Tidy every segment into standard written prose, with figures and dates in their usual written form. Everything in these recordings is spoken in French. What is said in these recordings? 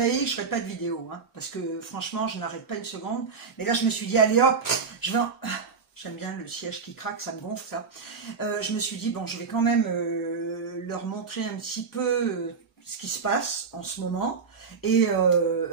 réveille, je ferai pas de vidéo, hein, parce que franchement, je n'arrête pas une seconde. Mais là, je me suis dit, allez hop, je vais... J'aime bien le siège qui craque, ça me gonfle ça. Je me suis dit, bon, je vais quand même leur montrer un petit peu ce qui se passe en ce moment. Et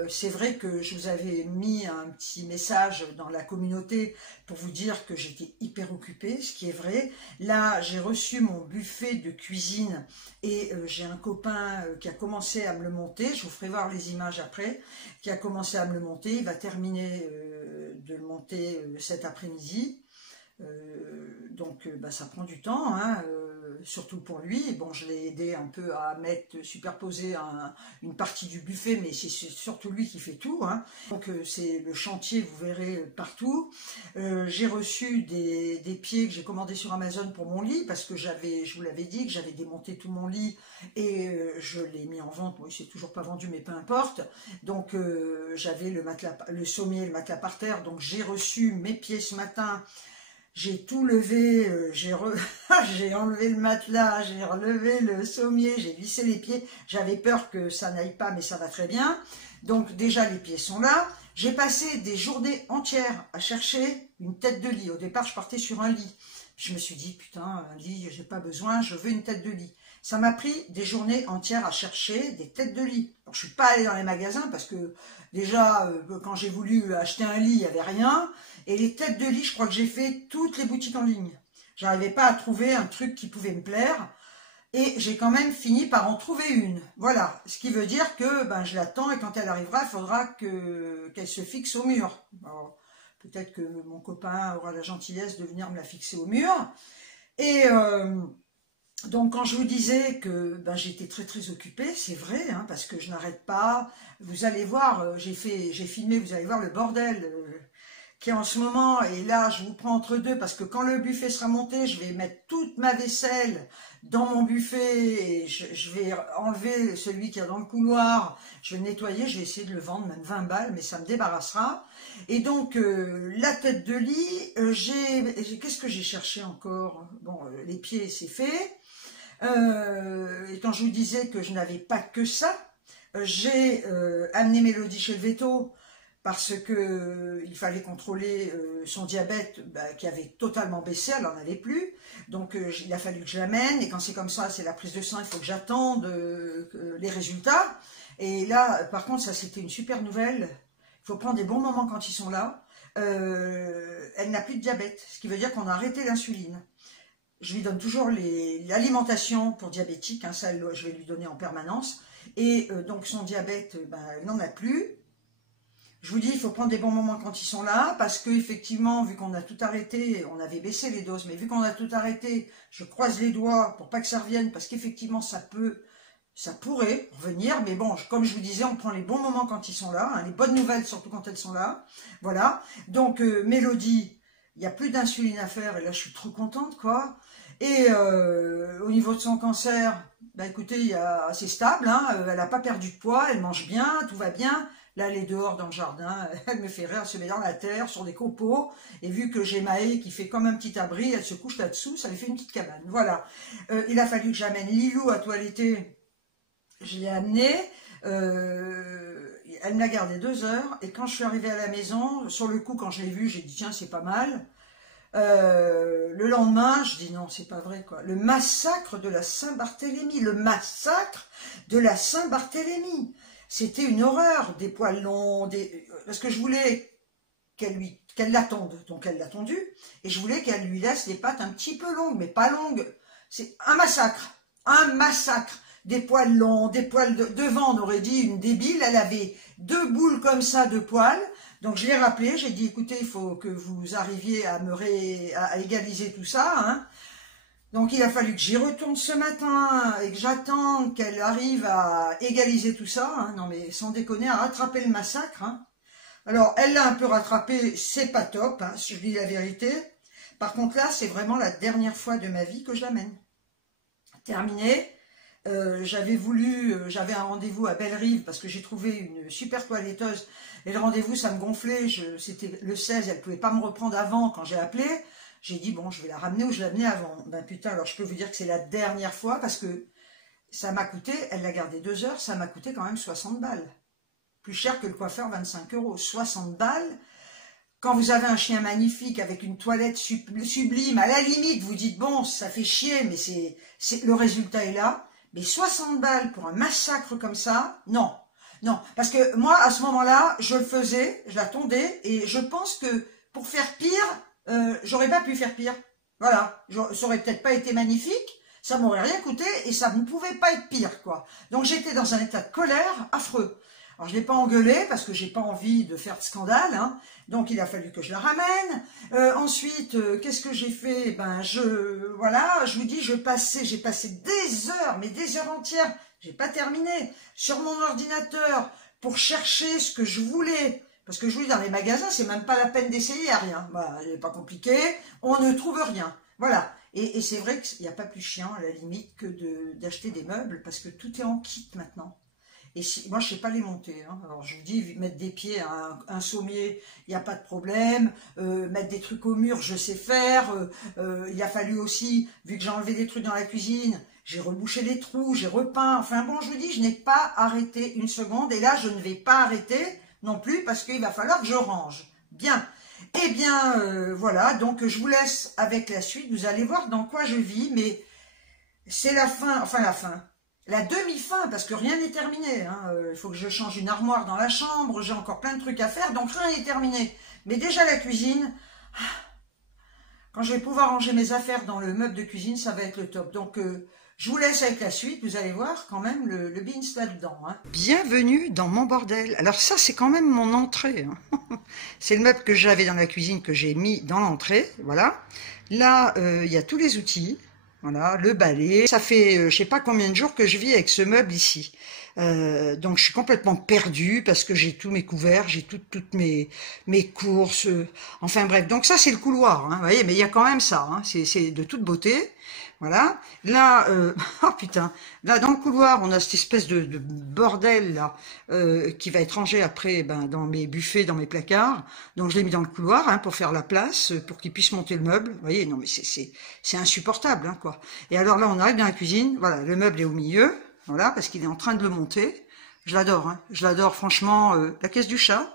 c'est vrai que je vous avais mis un petit message dans la communauté pour vous dire que j'étais hyper occupée, ce qui est vrai. Là, j'ai reçu mon buffet de cuisine et j'ai un copain qui a commencé à me le monter. Je vous ferai voir les images après, qui a commencé à me le monter. Il va terminer de le monter cet après-midi. Donc bah, ça prend du temps, hein, surtout pour lui. Bon, je l'ai aidé un peu à mettre, superposer une partie du buffet, mais c'est surtout lui qui fait tout, hein. Donc c'est le chantier, vous verrez partout. J'ai reçu des pieds que j'ai commandés sur Amazon pour mon lit, parce que je vous l'avais dit, que j'avais démonté tout mon lit et je l'ai mis en vente. Bon, il s'est toujours pas vendu, mais peu importe. Donc j'avais le sommier et le matelas par terre, donc j'ai reçu mes pieds ce matin. J'ai tout levé, j'ai enlevé le matelas, j'ai relevé le sommier, j'ai vissé les pieds. J'avais peur que ça n'aille pas, mais ça va très bien. Donc déjà, les pieds sont là. J'ai passé des journées entières à chercher une tête de lit. Au départ, je partais sur un lit. Je me suis dit, putain, un lit, j'ai pas besoin, je veux une tête de lit. Ça m'a pris des journées entières à chercher des têtes de lit. Alors, je suis pas allée dans les magasins parce que déjà, quand j'ai voulu acheter un lit, il n'y avait rien. Et les têtes de lit, je crois que j'ai fait toutes les boutiques en ligne. J'arrivais pas à trouver un truc qui pouvait me plaire. Et j'ai quand même fini par en trouver une. Voilà. Ce qui veut dire que ben, je l'attends et quand elle arrivera, il faudra qu'elle se fixe au mur. Peut-être que mon copain aura la gentillesse de venir me la fixer au mur. Et donc quand je vous disais que ben, j'étais très très occupée, c'est vrai, hein, parce que je n'arrête pas. Vous allez voir, j'ai filmé, vous allez voir le bordel qui est en ce moment, et là je vous prends entre deux parce que quand le buffet sera monté, je vais mettre toute ma vaisselle dans mon buffet et je vais enlever celui qui est dans le couloir, je vais le nettoyer, je vais essayer de le vendre, même 20 balles, mais ça me débarrassera. Et donc la tête de lit, qu'est-ce que j'ai cherché encore? Bon, les pieds c'est fait, et quand je vous disais que je n'avais pas que ça, j'ai amené Mélodie chez le veto, parce que il fallait contrôler son diabète qui avait totalement baissé, elle n'en avait plus. Donc il a fallu que je l'amène, et quand c'est comme ça, c'est la prise de sang, il faut que j'attende les résultats. Et là, par contre, ça c'était une super nouvelle. Il faut prendre des bons moments quand ils sont là. Elle n'a plus de diabète, ce qui veut dire qu'on a arrêté l'insuline. Je lui donne toujours l'alimentation pour diabétique, hein, ça je vais lui donner en permanence. Et donc son diabète, elle n'en a plus. Je vous dis, il faut prendre des bons moments quand ils sont là, parce que effectivement, vu qu'on a tout arrêté, on avait baissé les doses, mais vu qu'on a tout arrêté, je croise les doigts pour pas que ça revienne, parce qu'effectivement, ça pourrait revenir, mais bon, comme je vous disais, on prend les bons moments quand ils sont là, hein, les bonnes nouvelles surtout quand elles sont là, voilà. Donc, Mélodie, il n'y a plus d'insuline à faire, et là, je suis trop contente, quoi. Et au niveau de son cancer, écoutez, c'est stable, hein, elle n'a pas perdu de poids, elle mange bien, tout va bien. Là, elle est dehors dans le jardin, elle me fait rire, elle se met dans la terre, sur des copeaux, et vu que j'ai Maë qui fait comme un petit abri, elle se couche là-dessous, ça lui fait une petite cabane, voilà. Il a fallu que j'amène Lilou à toiletter, je l'ai amenée, elle me l'a gardée 2 heures, et quand je suis arrivée à la maison, sur le coup, quand je l'ai vue, j'ai dit, tiens, c'est pas mal. Le lendemain, je dis non, c'est pas vrai, quoi. Le massacre de la Saint-Barthélemy, le massacre de la Saint-Barthélemy. C'était une horreur, des poils longs, parce que je voulais qu'elle l'attende, donc elle l'a tondue, et je voulais qu'elle lui laisse les pattes un petit peu longues, mais pas longues. C'est un massacre, des poils longs, des poils devant, on aurait dit une débile, elle avait 2 boules comme ça de poils, donc je l'ai rappelé, j'ai dit écoutez, il faut que vous arriviez à égaliser tout ça, hein. Donc il a fallu que j'y retourne ce matin et que j'attende qu'elle arrive à égaliser tout ça, hein. Non mais sans déconner, à rattraper le massacre, hein. Alors elle l'a un peu rattrapé, c'est pas top, hein, si je dis la vérité. Par contre là, c'est vraiment la dernière fois de ma vie que je l'amène. Terminé. J'avais un rendez-vous à Bellerive parce que j'ai trouvé une super toiletteuse et le rendez-vous ça me gonflait, c'était le 16, elle pouvait pas me reprendre avant quand j'ai appelé. J'ai dit bon je vais la ramener ou je l'amenais avant. Putain, alors je peux vous dire que c'est la dernière fois parce que ça m'a coûté, elle l'a gardé 2 heures, ça m'a coûté quand même 60 balles. plus cher que le coiffeur, 25 €. 60 balles. Quand vous avez un chien magnifique avec une toilette sublime, à la limite, vous dites, bon, ça fait chier, mais le résultat est là. Mais 60 balles pour un massacre comme ça, non. Non, parce que moi, à ce moment-là, je le faisais, je la tondais, et je pense que pour faire pire, j'aurais pas pu faire pire. Voilà, ça aurait peut-être pas été magnifique, ça m'aurait rien coûté, et ça ne pouvait pas être pire, quoi. Donc j'étais dans un état de colère affreux. Alors je l'ai pas engueulé parce que j'ai pas envie de faire de scandale, hein. Donc il a fallu que je la ramène. Ensuite, qu'est-ce que j'ai fait? Ben voilà, je vous dis, j'ai passé des heures, mais des heures entières. J'ai pas terminé sur mon ordinateur pour chercher ce que je voulais. Parce que je vous dis, dans les magasins, c'est même pas la peine d'essayer à rien. Bah, c'est pas compliqué, on ne trouve rien. Voilà. Et c'est vrai qu'il n'y a pas plus chiant à la limite que d'acheter des meubles parce que tout est en kit maintenant. Et moi, je ne sais pas les monter. Hein. Alors, je vous dis, mettre des pieds à un sommier, il n'y a pas de problème. Mettre des trucs au mur, je sais faire. Il a fallu aussi, vu que j'ai enlevé des trucs dans la cuisine, j'ai rebouché les trous, j'ai repeint. Enfin bon, je vous dis, je n'ai pas arrêté une seconde. Et là, je ne vais pas arrêter non plus parce qu'il va falloir que je range. Bien. Eh bien, voilà. Donc, je vous laisse avec la suite. Vous allez voir dans quoi je vis. Mais c'est la fin, enfin la fin. La demi-fin, parce que rien n'est terminé. Hein. Il faut que je change une armoire dans la chambre, j'ai encore plein de trucs à faire, donc rien n'est terminé. Mais déjà la cuisine, quand je vais pouvoir ranger mes affaires dans le meuble de cuisine, ça va être le top. Donc je vous laisse avec la suite, vous allez voir quand même le beans là-dedans. Hein. Bienvenue dans mon bordel. Alors ça, c'est quand même mon entrée. Hein. C'est le meuble que j'avais dans la cuisine que j'ai mis dans l'entrée, voilà. Là, il y a tous les outils. Voilà, le balai. Ça fait je sais pas combien de jours que je vis avec ce meuble ici. Donc je suis complètement perdue parce que j'ai tous mes couverts, j'ai toutes mes courses. Enfin bref, donc ça c'est le couloir. Hein, vous voyez, mais il y a quand même ça. Hein, c'est de toute beauté. Voilà. Là, oh putain. Là dans le couloir, on a cette espèce de bordel là qui va être rangé après dans mes buffets, dans mes placards. Donc je l'ai mis dans le couloir hein, pour faire la place, pour qu'ils puissent monter le meuble. Vous voyez, non mais c'est insupportable hein, quoi. Et alors là, on arrive dans la cuisine. Voilà, le meuble est au milieu. Voilà, parce qu'il est en train de le monter. Je l'adore. Hein, je l'adore franchement. La caisse du chat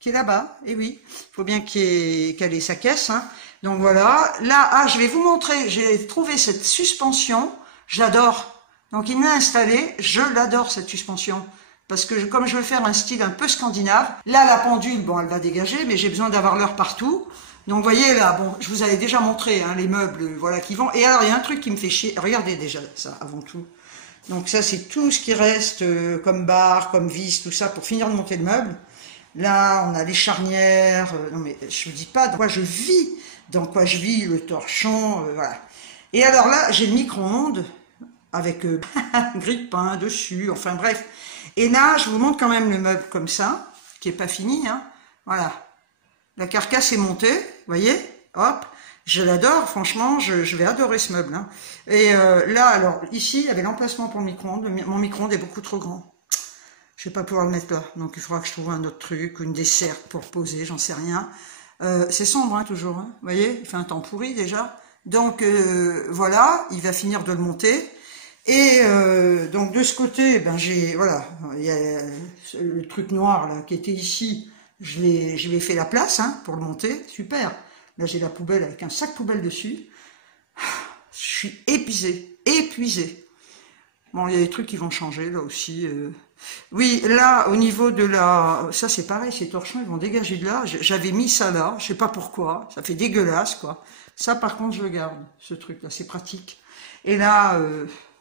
qui est là-bas. Et oui, il faut bien qu'elle ait sa caisse. Hein. Donc voilà, là, je vais vous montrer, j'ai trouvé cette suspension, j'adore. Donc il m'a installé, je l'adore cette suspension. Parce que comme je veux faire un style un peu scandinave, là la pendule, bon elle va dégager, mais j'ai besoin d'avoir l'heure partout. Donc vous voyez là, bon, je vous avais déjà montré hein, les meubles voilà, qui vont. Et alors il y a un truc qui me fait chier, regardez déjà ça avant tout. Donc ça c'est tout ce qui reste comme barre, comme vis, tout ça pour finir de monter le meuble. Là on a les charnières, non mais je vous dis pas dans quoi je vis. Dans quoi je vis, le torchon, voilà. Et alors là, j'ai le micro-ondes avec grille-pain dessus, enfin bref. Et là, je vous montre quand même le meuble comme ça, qui est pas fini, hein. Voilà. La carcasse est montée, vous voyez, hop. Je l'adore, franchement, je vais adorer ce meuble. Hein. Et là, alors, ici, il y avait l'emplacement pour le micro-ondes. Mon micro-ondes est beaucoup trop grand. Je vais pas pouvoir le mettre là. Donc, il faudra que je trouve un autre truc, une dessert pour poser, j'en sais rien. C'est sombre hein, toujours, hein. Vous voyez, il fait un temps pourri déjà. Donc voilà, il va finir de le monter. Et donc de ce côté, j'ai voilà, il y a le truc noir là qui était ici. Je lui ai fait la place hein, pour le monter, super. Là j'ai la poubelle avec un sac poubelle dessus. Je suis épuisée. Bon, il y a des trucs qui vont changer là aussi. Oui, là, au niveau de la... Ça, c'est pareil, ces torchons, ils vont dégager de là. J'avais mis ça là, je sais pas pourquoi. Ça fait dégueulasse, quoi. Ça, par contre, je le garde, ce truc-là. C'est pratique. Et là,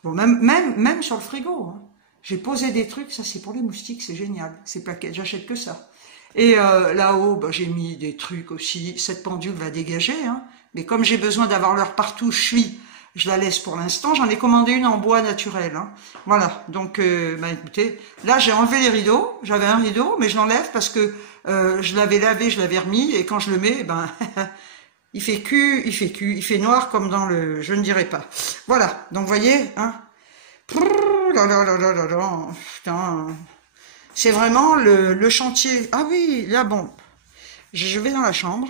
bon, même sur le frigo, hein, j'ai posé des trucs. Ça, c'est pour les moustiques, c'est génial. Ces plaquettes, j'achète que ça. Et là-haut, j'ai mis des trucs aussi. Cette pendule va dégager, hein. Mais comme j'ai besoin d'avoir l'heure partout, je la laisse pour l'instant. J'en ai commandé une en bois naturel. Hein. Voilà. Donc, écoutez, là, j'ai enlevé les rideaux. J'avais un rideau, mais je l'enlève parce que je l'avais lavé, je l'avais remis. Et quand je le mets, il fait noir comme dans le... Je ne dirais pas. Voilà. Donc, vous voyez, hein. Putain. C'est vraiment le chantier. Ah oui, là, bon. Je vais dans la chambre.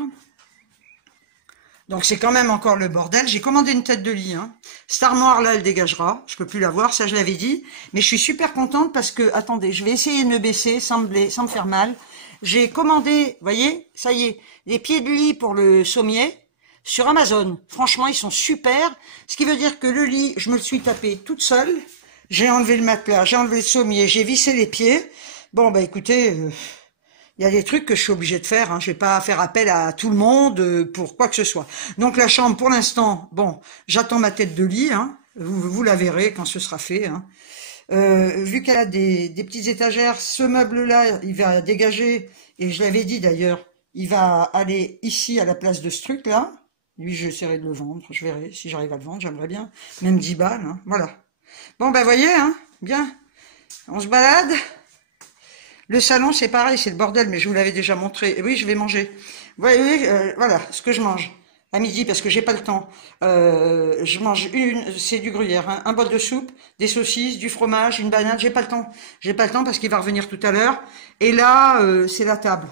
Donc c'est quand même encore le bordel. J'ai commandé une tête de lit. Hein. Cette armoire-là, elle dégagera. Je peux plus la voir, ça je l'avais dit. Mais je suis super contente parce que, attendez, je vais essayer de me baisser sans me faire mal. J'ai commandé, vous voyez, ça y est, des pieds de lit pour le sommier sur Amazon. Franchement, ils sont super. Ce qui veut dire que le lit, je me le suis tapé toute seule. J'ai enlevé le matelas, j'ai enlevé le sommier, j'ai vissé les pieds. Bon, bah écoutez, il y a des trucs que je suis obligée de faire. Hein. Je vais pas faire appel à tout le monde pour quoi que ce soit. Donc la chambre, pour l'instant, bon, j'attends ma tête de lit. Hein. Vous la verrez quand ce sera fait. Hein. Vu qu'elle a des petites étagères, ce meuble-là, il va dégager. Et je l'avais dit d'ailleurs, il va aller ici à la place de ce truc-là. Lui, j'essaierai de le vendre. Je verrai si j'arrive à le vendre. J'aimerais bien. Même 10 balles. Hein. Voilà. Bon, ben voyez, hein, bien. On se balade. Le salon, c'est pareil, c'est le bordel, mais je vous l'avais déjà montré. Et oui, je vais manger. Vous voyez, voilà, ce que je mange à midi, parce que j'ai pas le temps. Je mange c'est du gruyère, hein, un bol de soupe, des saucisses, du fromage, une banane. J'ai pas le temps. J'ai pas le temps parce qu'il va revenir tout à l'heure. Et là, c'est la table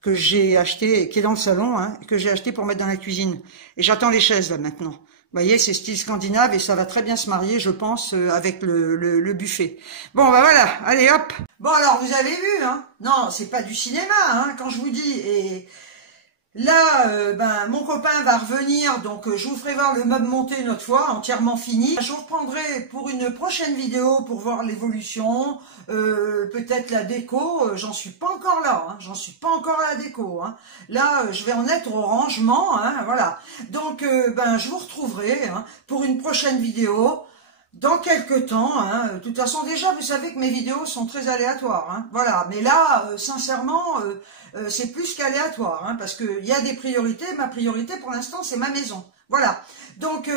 que j'ai achetée, qui est dans le salon, hein, que j'ai acheté pour mettre dans la cuisine. Et j'attends les chaises, là, maintenant. Vous voyez, c'est style scandinave et ça va très bien se marier, je pense, avec le buffet. Bon, bah voilà, allez hop. Bon, alors, vous avez vu, hein. Non, c'est pas du cinéma, hein, quand je vous dis. Et là, ben, mon copain va revenir, donc je vous ferai voir le meuble monté une autre fois, entièrement fini. Je vous reprendrai pour une prochaine vidéo pour voir l'évolution, peut-être la déco. J'en suis pas encore là, hein, j'en suis pas encore à la déco. Hein. Là, je vais en être au rangement, hein, voilà. Donc, ben, je vous retrouverai hein, pour une prochaine vidéo. Dans quelques temps, hein, de toute façon déjà vous savez que mes vidéos sont très aléatoires, hein, voilà, mais là sincèrement c'est plus qu'aléatoire, hein, parce qu'il y a des priorités, ma priorité pour l'instant c'est ma maison, voilà, donc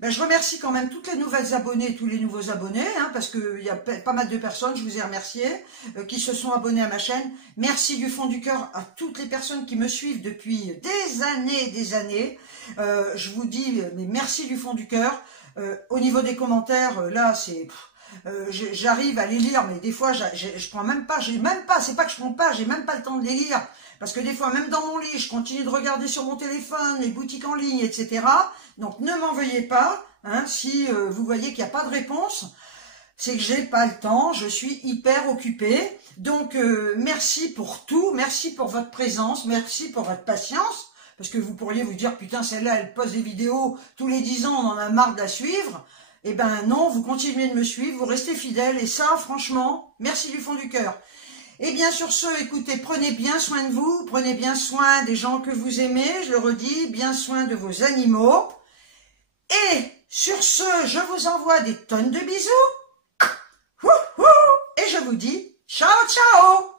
ben, je remercie quand même toutes les nouvelles abonnées, tous les nouveaux abonnés, hein, parce qu'il y a pas mal de personnes, je vous ai remercié, qui se sont abonnés à ma chaîne, merci du fond du cœur à toutes les personnes qui me suivent depuis des années, je vous dis mais merci du fond du cœur. Au niveau des commentaires, là, c'est, j'arrive à les lire, mais des fois, je prends même pas, c'est pas que je prends pas, j'ai même pas le temps de les lire, parce que des fois, même dans mon lit, je continue de regarder sur mon téléphone, les boutiques en ligne, etc. Donc, ne m'en veuillez pas, hein, si vous voyez qu'il n'y a pas de réponse, c'est que j'ai pas le temps, je suis hyper occupée. Donc, merci pour tout, merci pour votre présence, merci pour votre patience. Parce que vous pourriez vous dire, putain, celle-là, elle poste des vidéos tous les 10 ans, on en a marre de la suivre. Eh ben non, vous continuez de me suivre, vous restez fidèles. Et ça, franchement, merci du fond du cœur. Et bien sur ce, écoutez, prenez bien soin de vous, prenez bien soin des gens que vous aimez, je le redis, bien soin de vos animaux. Et sur ce, je vous envoie des tonnes de bisous. Et je vous dis, ciao, ciao!